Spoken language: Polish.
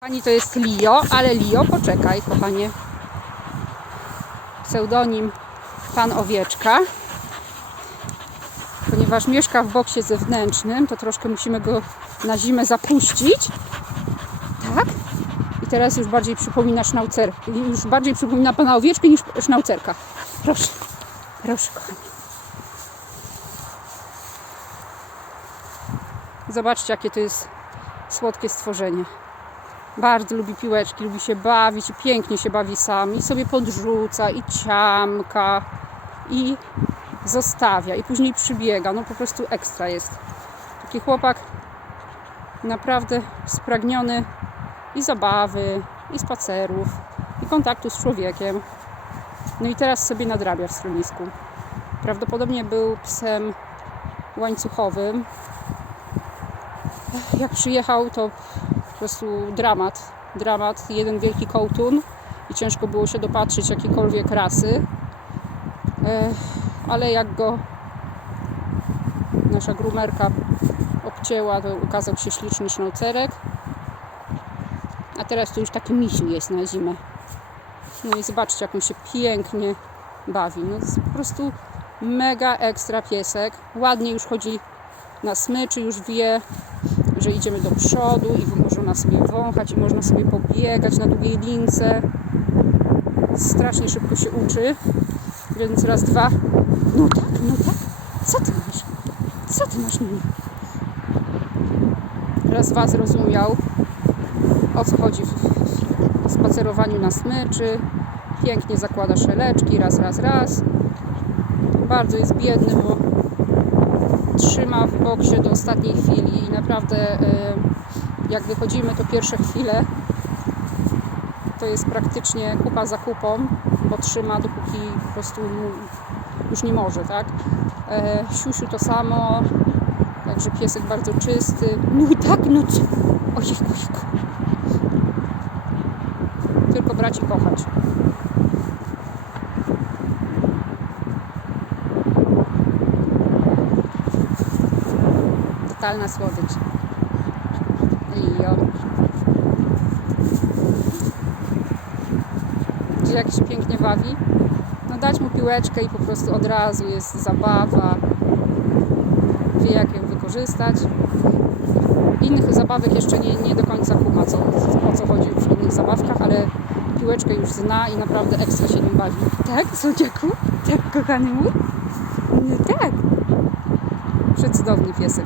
Pani to jest Lio, ale Lio, poczekaj, kochanie. Pseudonim Pan Owieczka. Ponieważ mieszka w boksie zewnętrznym, to troszkę musimy go na zimę zapuścić. Tak? I teraz już bardziej przypomina sznaucer. Już bardziej przypomina Pana Owieczkę niż sznaucerka. Proszę, proszę, kochanie. Zobaczcie, jakie to jest słodkie stworzenie. Bardzo lubi piłeczki, lubi się bawić i pięknie się bawi sam. I sobie podrzuca, i ciamka, i zostawia, i później przybiega. No po prostu ekstra jest. Taki chłopak naprawdę spragniony i zabawy, i spacerów, i kontaktu z człowiekiem. No i teraz sobie nadrabia w schronisku. Prawdopodobnie był psem łańcuchowym. Jak przyjechał, to prostu dramat. Dramat, jeden wielki kołtun i ciężko było się dopatrzyć jakiejkolwiek rasy. E, Ale jak go nasza grumerka obcięła, to ukazał się śliczny sznaucerek. A teraz to już taki misiu jest na zimę. No i zobaczcie, jak on się pięknie bawi. No to jest po prostu mega ekstra piesek. Ładnie już chodzi na smyczy, już wie, że idziemy do przodu i można sobie wąchać i można sobie pobiegać na długiej lince. Strasznie szybko się uczy, więc raz, dwa. No tak, no tak. Co ty masz? Co ty masz mnie? Raz, dwa zrozumiał, o co chodzi w w spacerowaniu na smyczy. Pięknie zakłada szeleczki, raz, raz, raz. Bardzo jest biedny, bo trzyma w boksie do ostatniej chwili i naprawdę e, jak wychodzimy to pierwsze chwile to jest praktycznie kupa za kupą, bo trzyma dopóki po prostu już nie może, tak? E, Siusiu to samo, także piesek bardzo czysty. No i tak, no co? Ojejku, ojejku. Tylko brać i kochać. Totalna słodycz. Lio. Czy jak się pięknie bawi? No dać mu piłeczkę i po prostu od razu jest zabawa. Wie jak ją wykorzystać. Innych zabawek jeszcze nie, nie do końca kuma, co, o co chodzi w innych zabawkach, ale piłeczkę już zna i naprawdę ekstra się nim bawi. Tak, słodziaku? Tak, kochany mój? No tak. Przecudowny piesek.